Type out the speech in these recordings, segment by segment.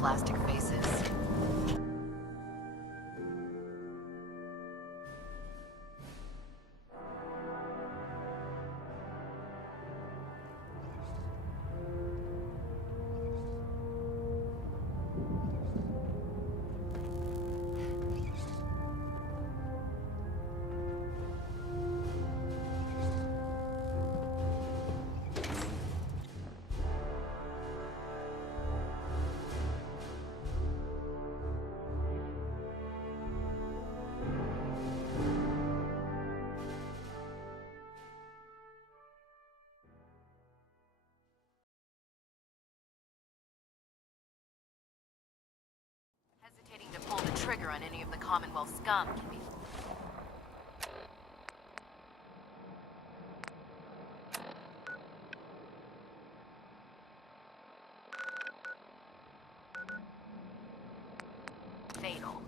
plastic faces. Hesitating to pull the trigger on any of the Commonwealth scum can be... fatal.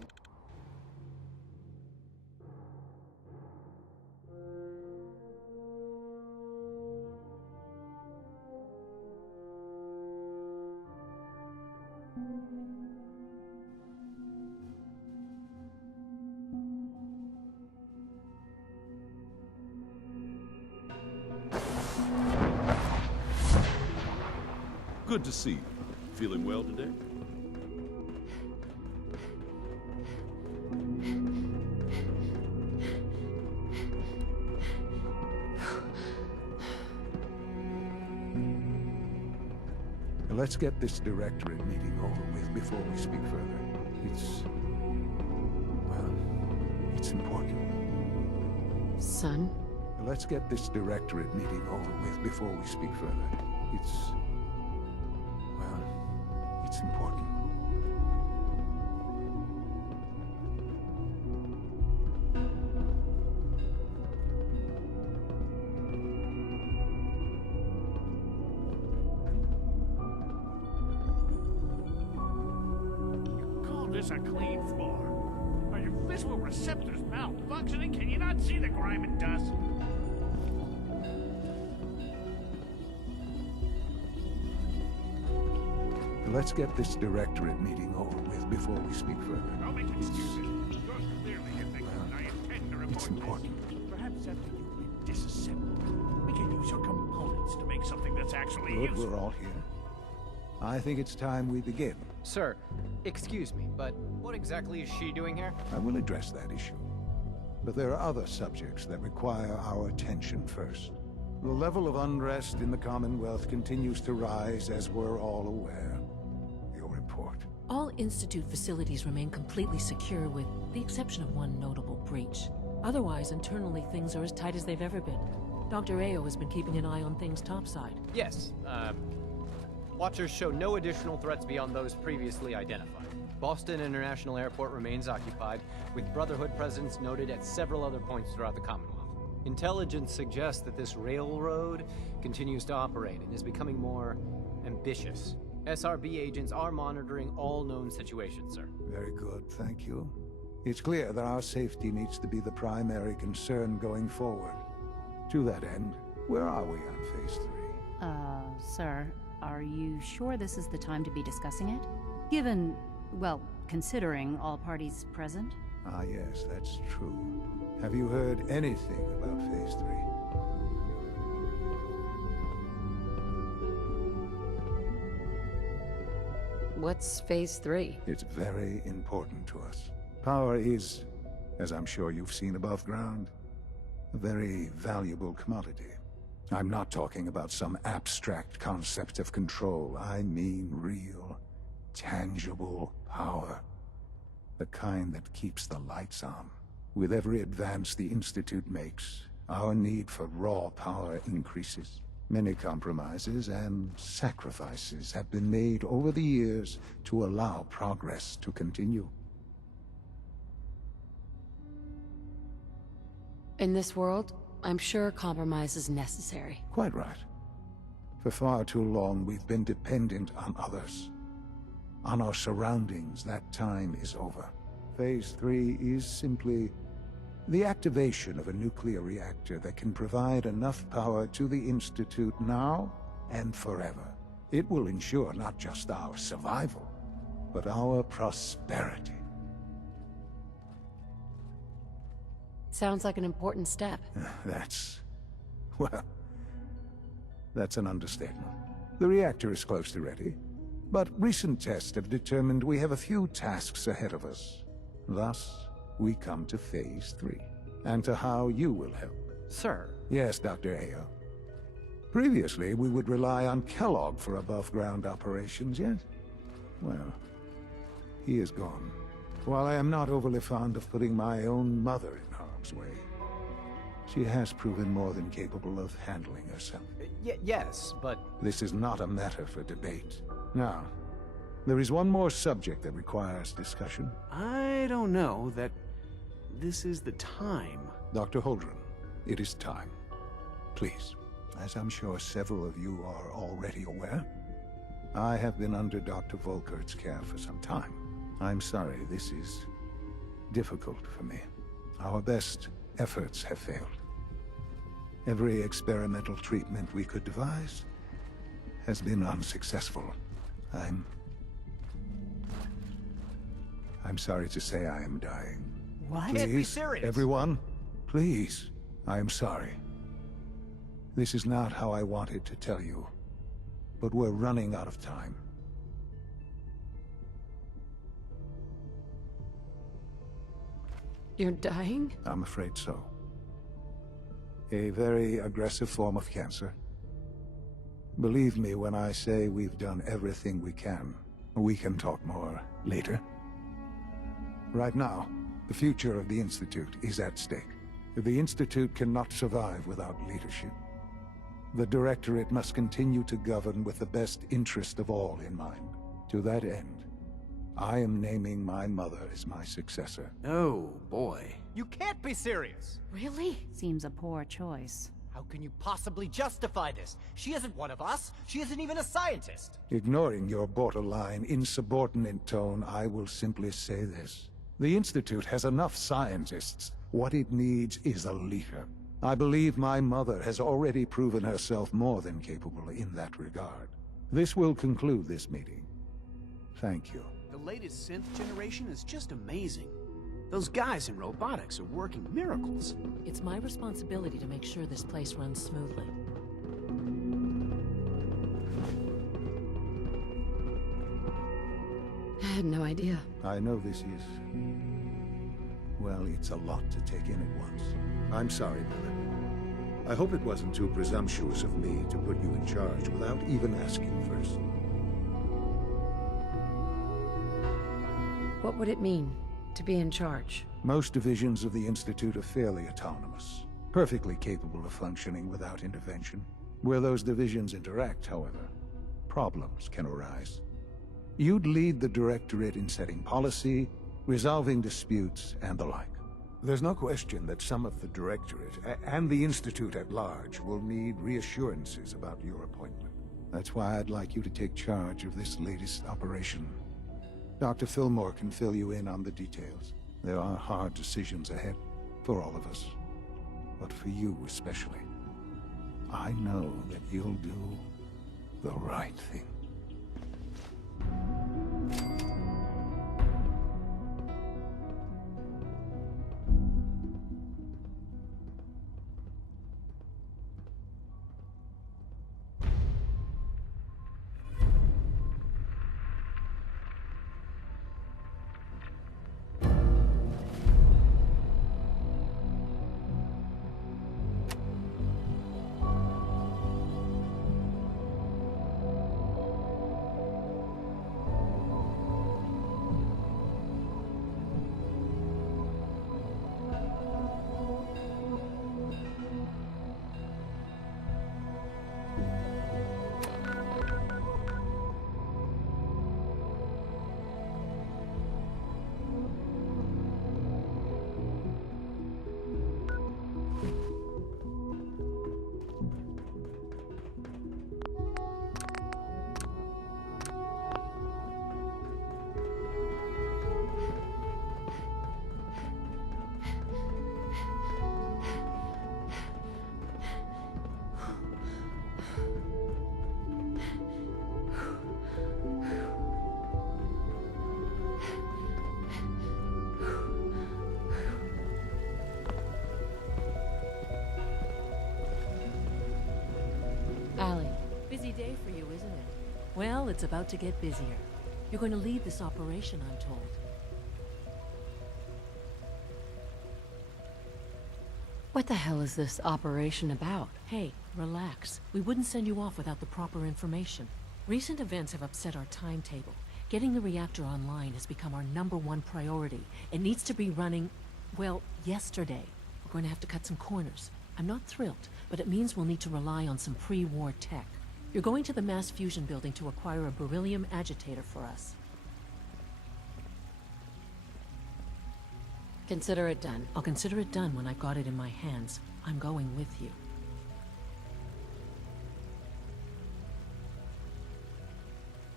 Good to see you. Feeling well today? Let's get this directorate meeting over with before we speak further. It's important. Son? Let's get this directorate meeting over with before we speak further. It's important. You call this a clean floor? Are your visual receptors malfunctioning? Can you not see the grime and dust? Let's get this directorate meeting over with before we speak further. Don't make excuses. You're clearly convicted, and I intend to report It's important. this. Perhaps after you've been disassembled, we can use your components to make something that's actually Good, useful. we're all here. I think it's time we begin. Sir, excuse me, but what exactly is she doing here? I will address that issue. But there are other subjects that require our attention first. The level of unrest in the Commonwealth continues to rise, as we're all aware. Your report. All Institute facilities remain completely secure with the exception of one notable breach. Otherwise, internally, things are as tight as they've ever been. Dr. Ayo has been keeping an eye on things topside. Yes, Watchers show no additional threats beyond those previously identified. Boston International Airport remains occupied, with Brotherhood presence noted at several other points throughout the Commonwealth. Intelligence suggests that this railroad continues to operate and is becoming more ambitious. SRB agents are monitoring all known situations, sir. Very good, thank you. It's clear that our safety needs to be the primary concern going forward. To that end, where are we on Phase 3? Sir, are you sure this is the time to be discussing it? Given, well, considering all parties present? Ah, yes, that's true. Have you heard anything about Phase 3? What's Phase 3? It's very important to us. Power is, as I'm sure you've seen above ground, a very valuable commodity. I'm not talking about some abstract concept of control. I mean real, tangible power. The kind that keeps the lights on. With every advance the Institute makes, our need for raw power increases. Many compromises and sacrifices have been made over the years to allow progress to continue. In this world, I'm sure compromise is necessary. Quite right. For far too long, we've been dependent on others. On our surroundings. That time is over. Phase 3 is simply the activation of a nuclear reactor that can provide enough power to the Institute now and forever. It will ensure not just our survival, but our prosperity. Sounds like an important step. Well, that's an understatement. The reactor is close to ready, but recent tests have determined we have a few tasks ahead of us. Thus, we come to Phase 3, and to how you will help. Sir. Yes, Dr. Ayo. Previously, we would rely on Kellogg for above-ground operations, yes? Well, he is gone. While I am not overly fond of putting my own mother in harm's way, she has proven more than capable of handling herself. Yes, but... This is not a matter for debate. Now, there is one more subject that requires discussion. I don't know that this is the time. Dr. Holdren, it is time. Please, as I'm sure several of you are already aware, I have been under Dr. Volkert's care for some time. I'm sorry, this is difficult for me. Our best efforts have failed. Every experimental treatment we could devise has been unsuccessful. I'm sorry to say I am dying. What? Please, Can't be serious. everyone, please, I am sorry. This is not how I wanted to tell you, but we're running out of time. You're dying? I'm afraid so. A very aggressive form of cancer. Believe me when I say we've done everything we can. We can talk more later. Right now, the future of the Institute is at stake. The Institute cannot survive without leadership. The Directorate must continue to govern with the best interest of all in mind. To that end, I am naming my mother as my successor. Oh, boy. You can't be serious! Really? Seems a poor choice. How can you possibly justify this? She isn't one of us. She isn't even a scientist. Ignoring your borderline, insubordinate tone, I will simply say this. The Institute has enough scientists. What it needs is a leader. I believe my mother has already proven herself more than capable in that regard. This will conclude this meeting. Thank you. The latest synth generation is just amazing. Those guys in robotics are working miracles. It's my responsibility to make sure this place runs smoothly. I had no idea. I know this is... well, it's a lot to take in at once. I'm sorry, Mother. I hope it wasn't too presumptuous of me to put you in charge without even asking first. What would it mean, to be in charge? Most divisions of the Institute are fairly autonomous, perfectly capable of functioning without intervention. Where those divisions interact, however, problems can arise. You'd lead the Directorate in setting policy, resolving disputes, and the like. There's no question that some of the Directorate, and the Institute at large, will need reassurances about your appointment. That's why I'd like you to take charge of this latest operation. Dr. Fillmore can fill you in on the details. There are hard decisions ahead, for all of us. But for you especially. I know that you'll do the right thing. Well, it's about to get busier. You're going to lead this operation, I'm told. What the hell is this operation about? Hey, relax. We wouldn't send you off without the proper information. Recent events have upset our timetable. Getting the reactor online has become our #1 priority. It needs to be running, well, yesterday. We're going to have to cut some corners. I'm not thrilled, but it means we'll need to rely on some pre-war tech. You're going to the mass fusion building to acquire a beryllium agitator for us. Consider it done. I'll consider it done when I've got it in my hands. I'm going with you.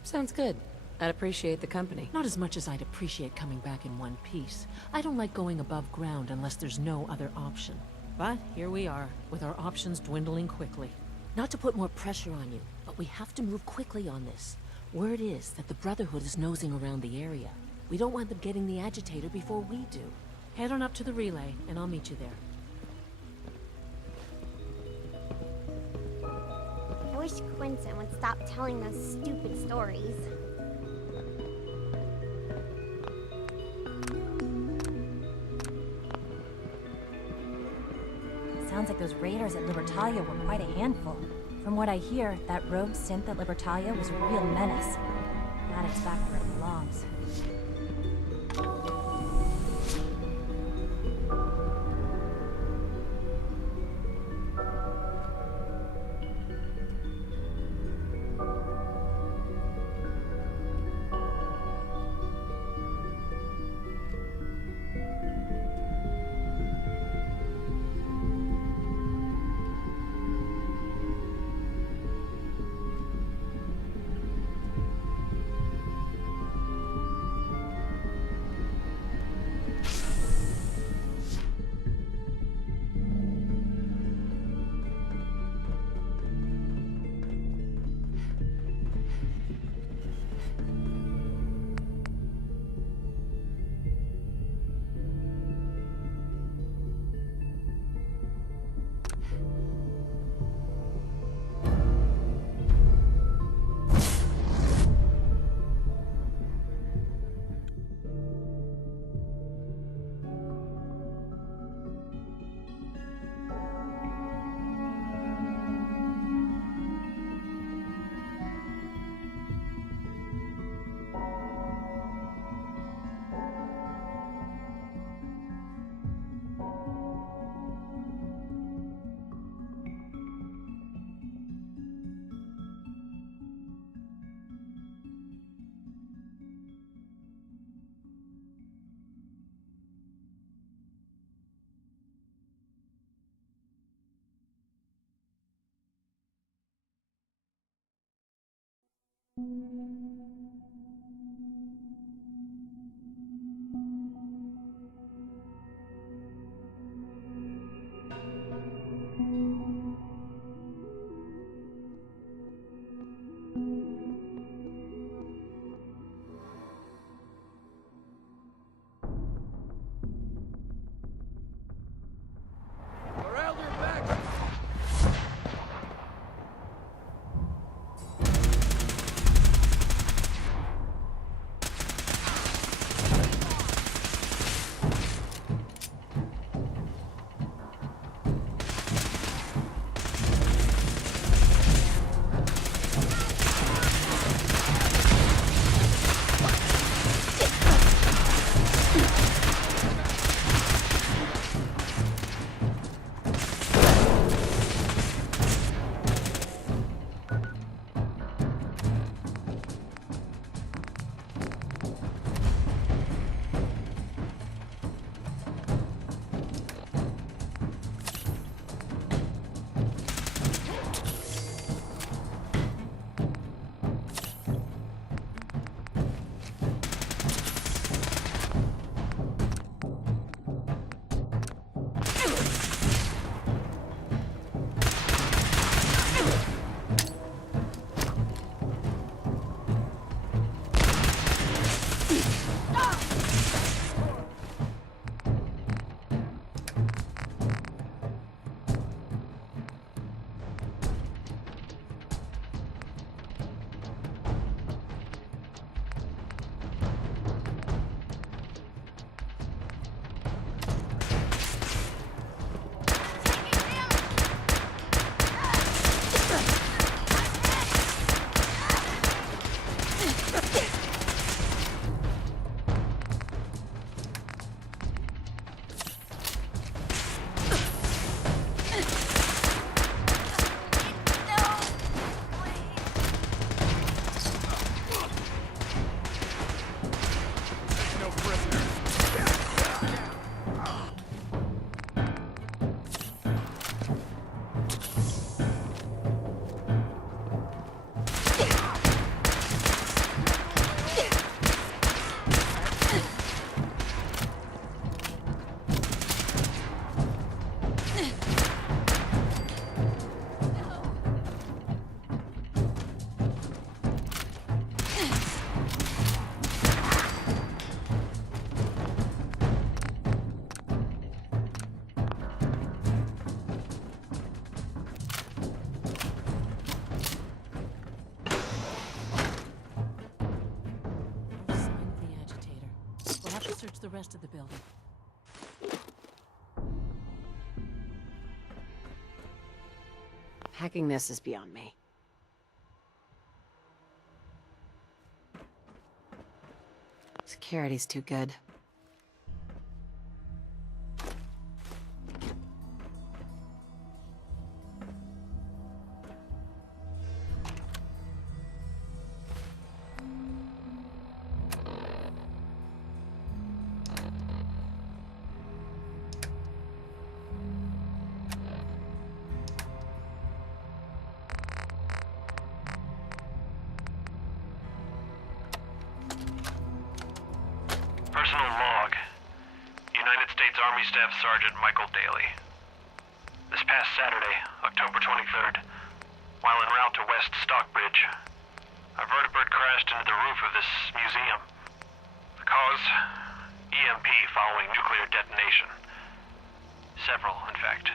Sounds good. I'd appreciate the company. Not as much as I'd appreciate coming back in one piece. I don't like going above ground unless there's no other option. But here we are, with our options dwindling quickly. Not to put more pressure on you, but we have to move quickly on this. Word is that the Brotherhood is nosing around the area. We don't want them getting the agitator before we do. Head on up to the relay, and I'll meet you there. I wish Quentin would stop telling those stupid stories. Sounds like those raiders at Libertalia were quite a handful. From what I hear, that rogue synth at Libertalia was a real menace. Glad it's back where it belongs. search the rest of the building. Hacking this is beyond me. Security's too good. Personal log. United States Army Staff Sergeant Michael Daly. This past Saturday, October 23rd, while en route to West Stockbridge, a vertibird crashed into the roof of this museum. The cause? EMP following nuclear detonation. Several, in fact.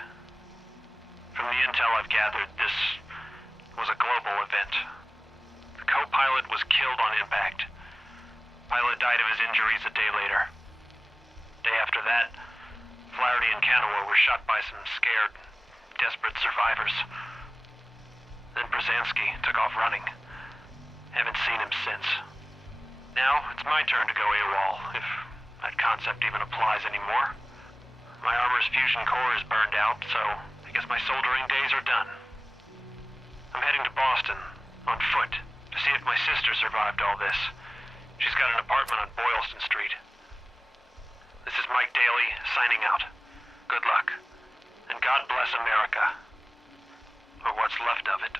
From the intel I've gathered, this was a global event. The co-pilot was killed on impact. Pilot died of his injuries a day later. Day after that, Flaherty and Canoa were shot by some scared, desperate survivors. Then Brzezinski took off running. Haven't seen him since. Now, it's my turn to go AWOL, if that concept even applies anymore. My armor's fusion core is burned out, so I guess my soldering days are done. I'm heading to Boston, on foot, to see if my sister survived all this. She's got an apartment on Boylston Street. This is Mike Daly, signing out. Good luck. And God bless America. Or what's left of it.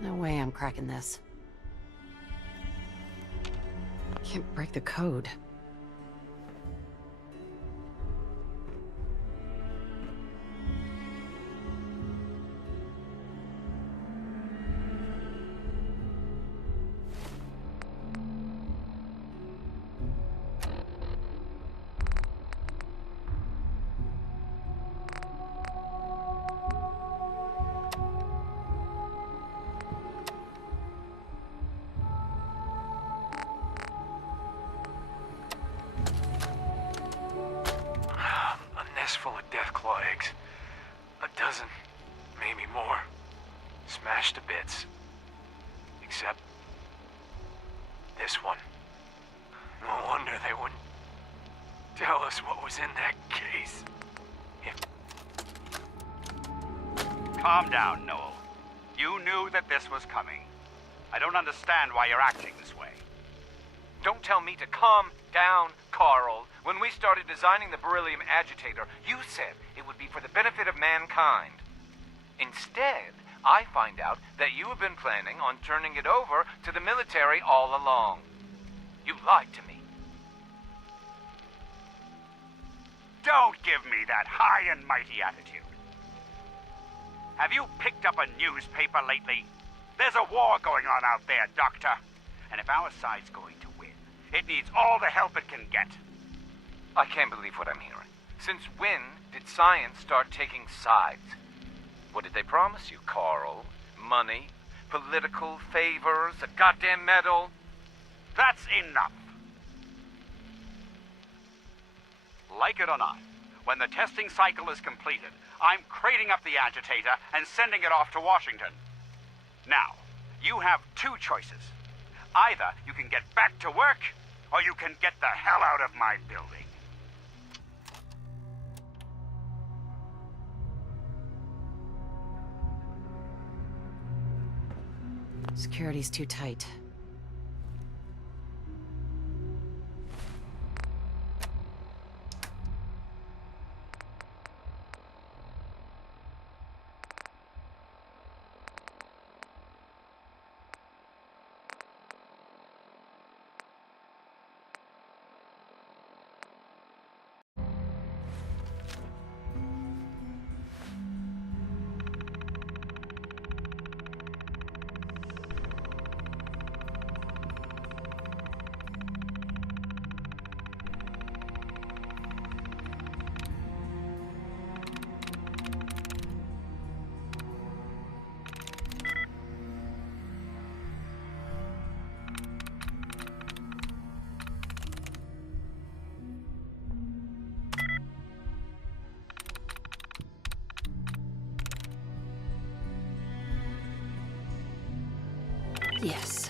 No way I'm cracking this. Can't break the code. Full of deathclaw eggs. A dozen, maybe more. Smashed to bits. Except this one. No wonder they wouldn't tell us what was in that case. Calm down, Noel. You knew that this was coming. I don't understand why you're acting this way. Don't tell me to calm down, Carl. When we started designing the beryllium agitator, you said it would be for the benefit of mankind. Instead, I find out that you have been planning on turning it over to the military all along. You lied to me. Don't give me that high and mighty attitude. Have you picked up a newspaper lately? There's a war going on out there, Doctor. And if our side's going to win, it needs all the help it can get. I can't believe what I'm hearing. Since when did science start taking sides? What did they promise you, Carl? Money? Political favors? A goddamn medal? That's enough. Like it or not, when the testing cycle is completed, I'm crating up the agitator and sending it off to Washington. Now, you have two choices. Either you can get back to work, or you can get the hell out of my building. Security's too tight. Yes.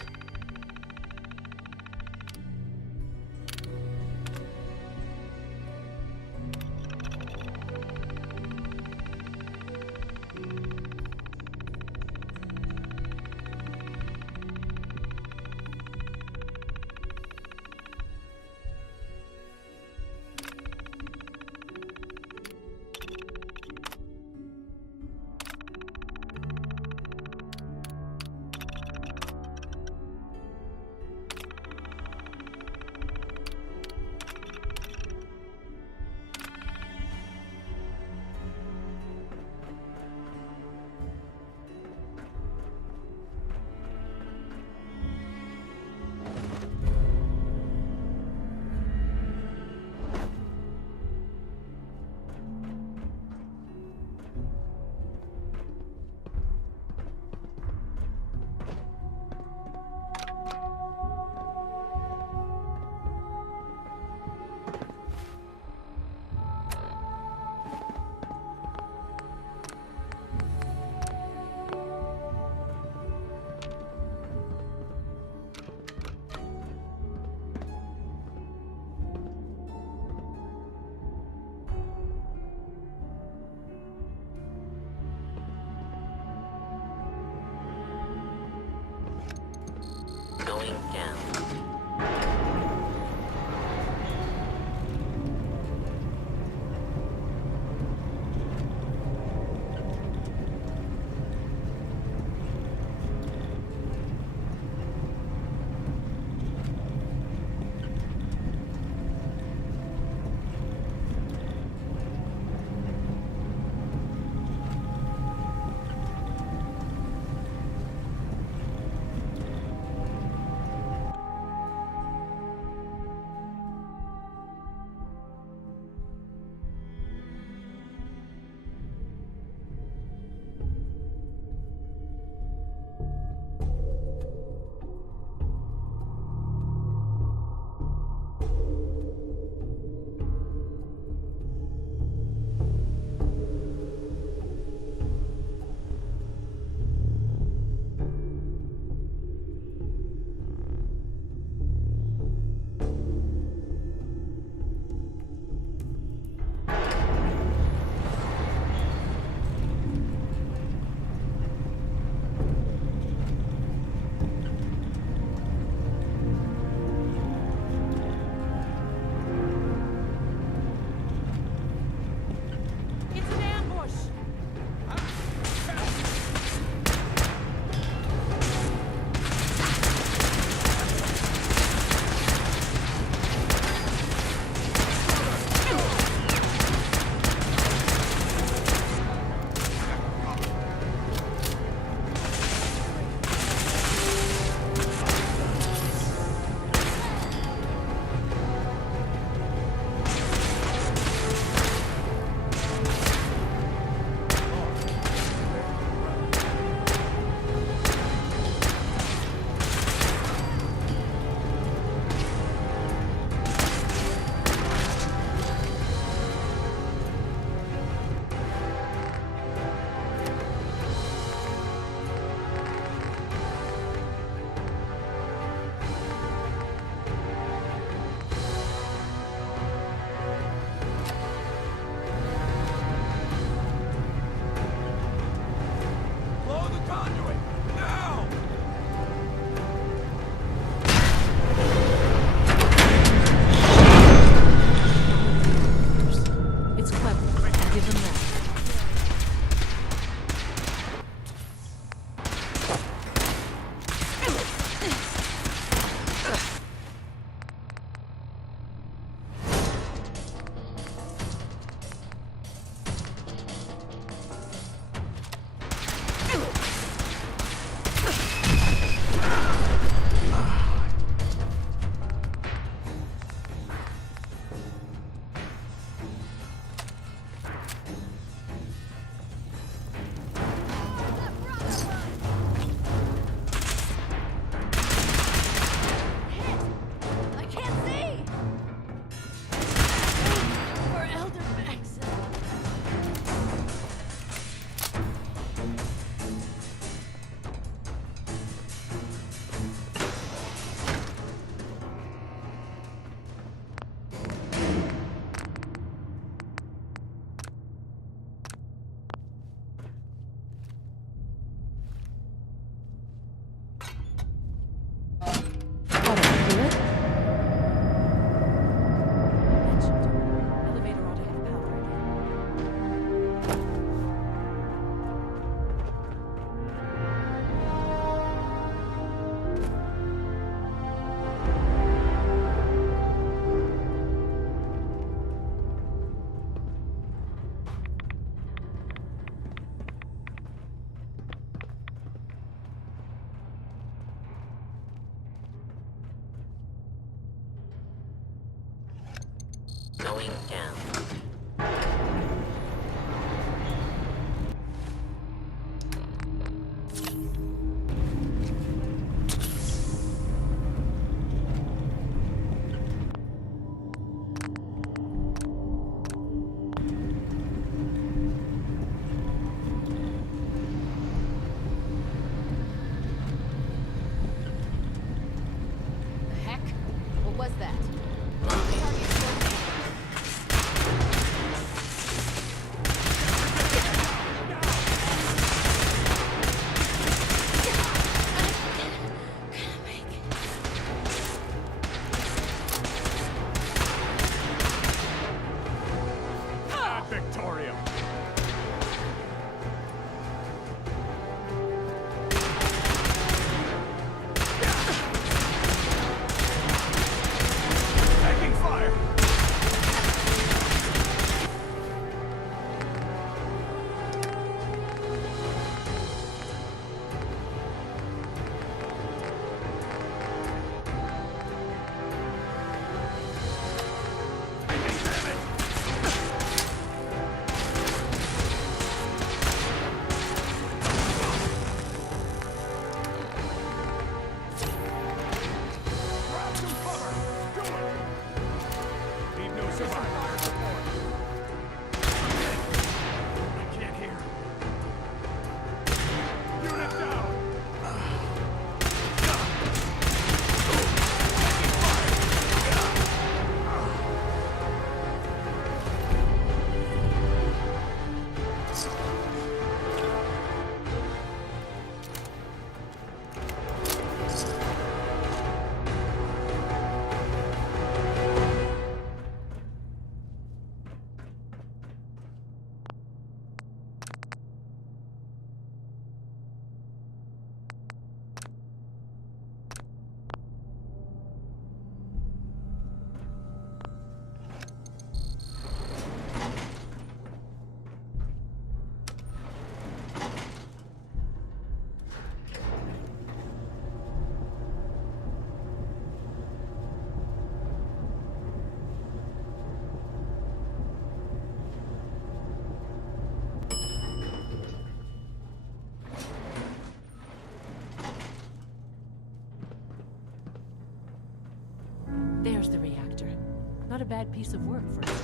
Not a bad piece of work for us.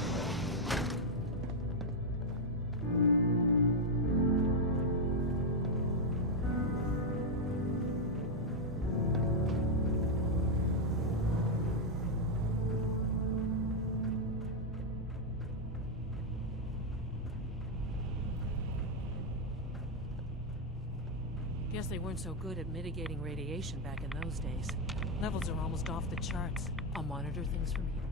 Guess they weren't so good at mitigating radiation back in those days. Levels are almost off the charts. I'll monitor things from here.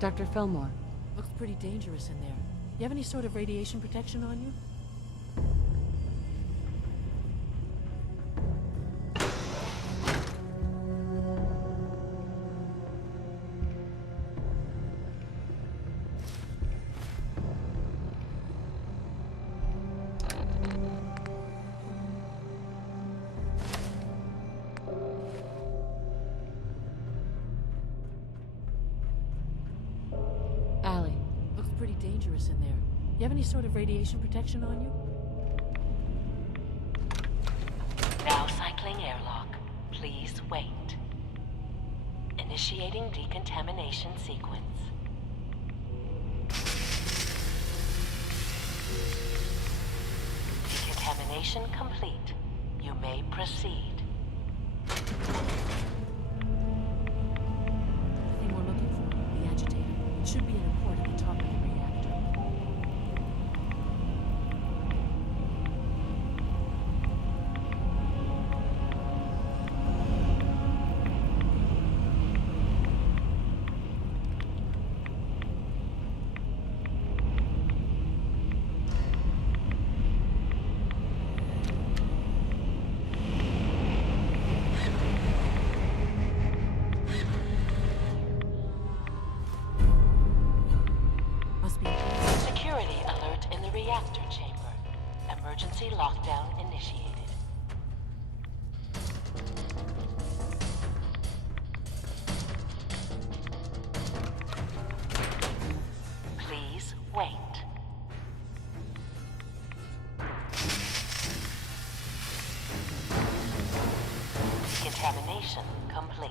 Dr. Fillmore. Looks pretty dangerous in there. You have any sort of radiation protection on you? Dangerous in there. You have any sort of radiation protection on you? Now cycling airlock. Please wait. Initiating decontamination sequence. Decontamination complete. You may proceed. The thing we're looking for, the agitator. It should be in a port at the top of the reactor. Reactor chamber. Emergency lockdown initiated. Please wait. Decontamination complete.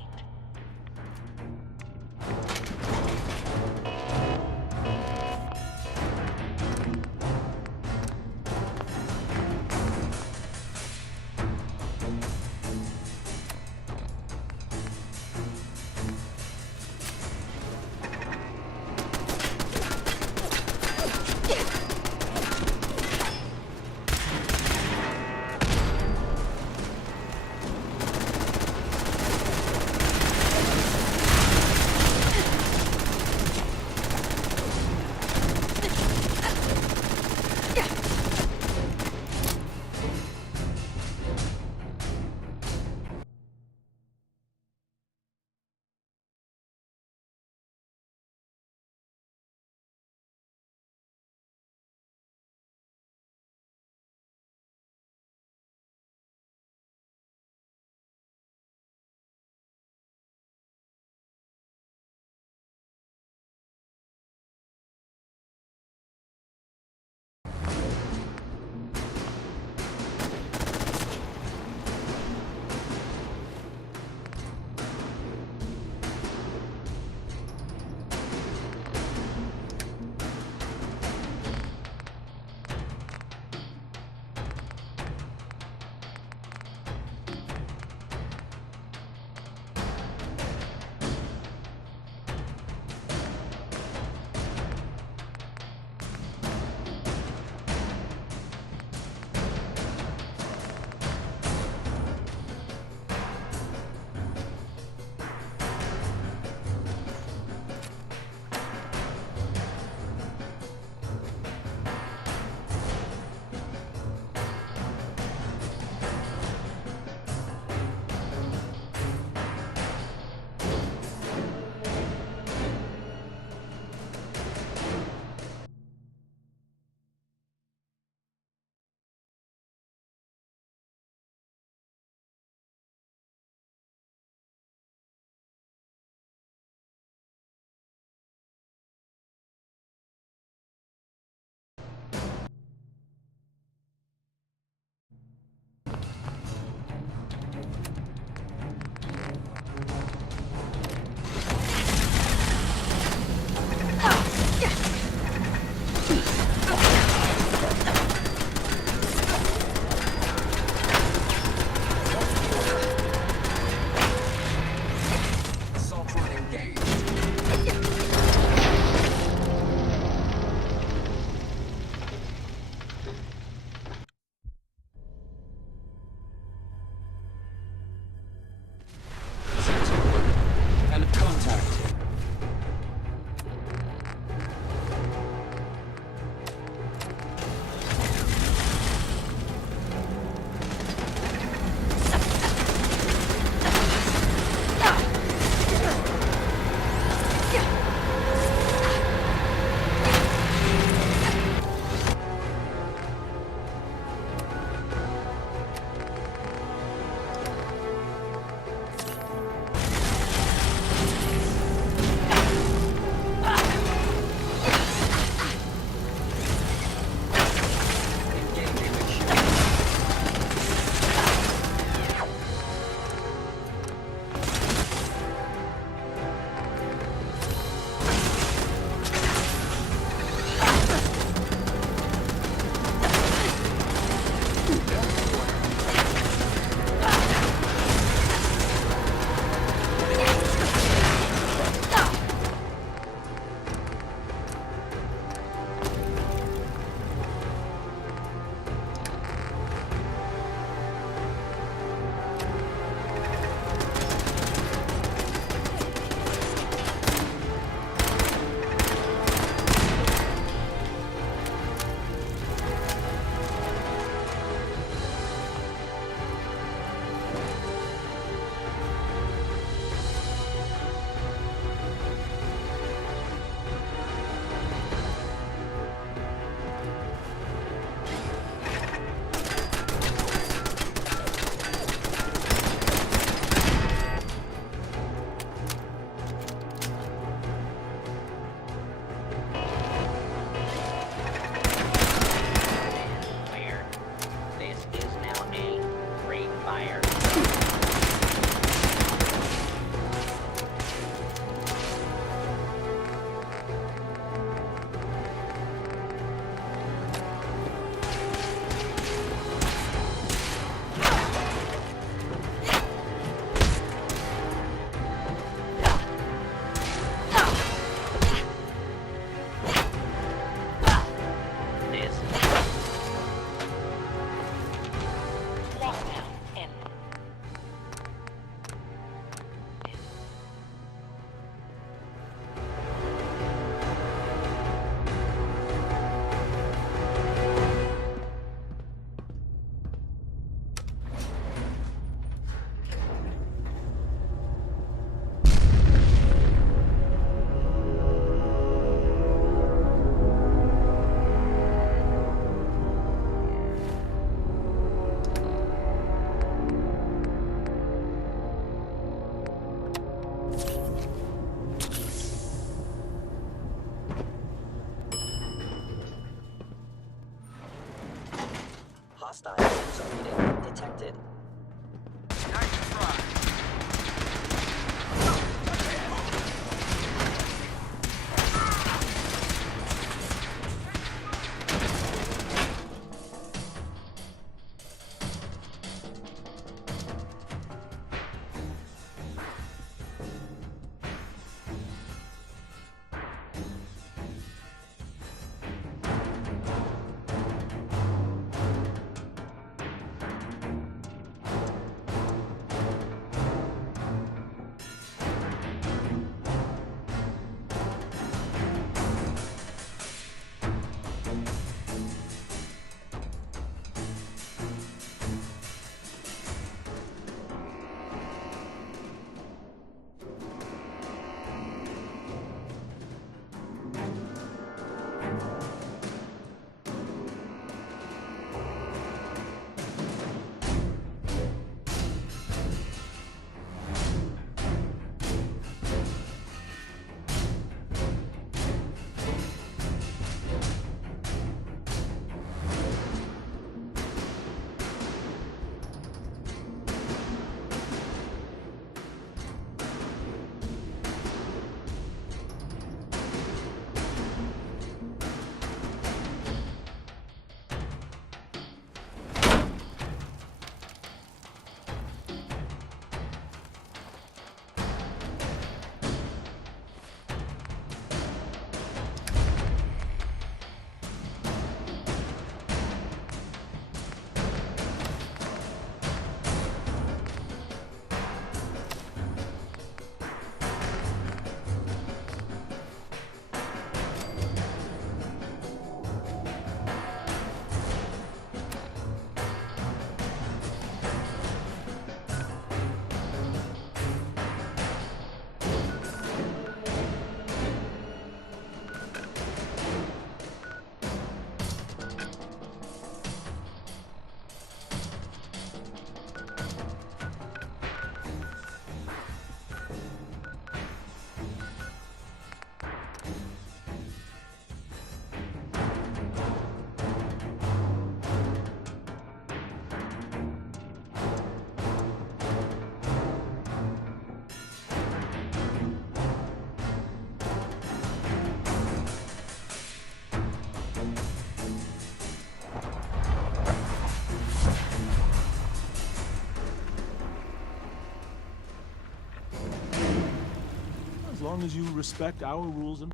As long as you respect our rules and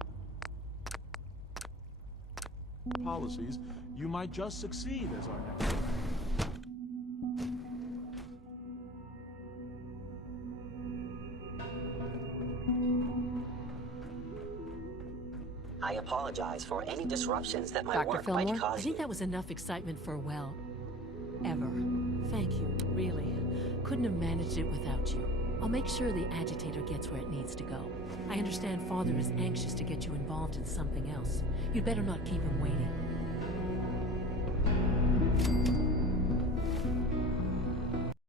policies, you might just succeed as our next leader. I apologize for any disruptions that my Dr. work Fillmore, might cause. I think that was enough excitement for, well, ever. Thank you, really. Couldn't have managed it without you. I'll make sure the agitator gets where it needs to go. I understand Father is anxious to get you involved in something else. You'd better not keep him waiting.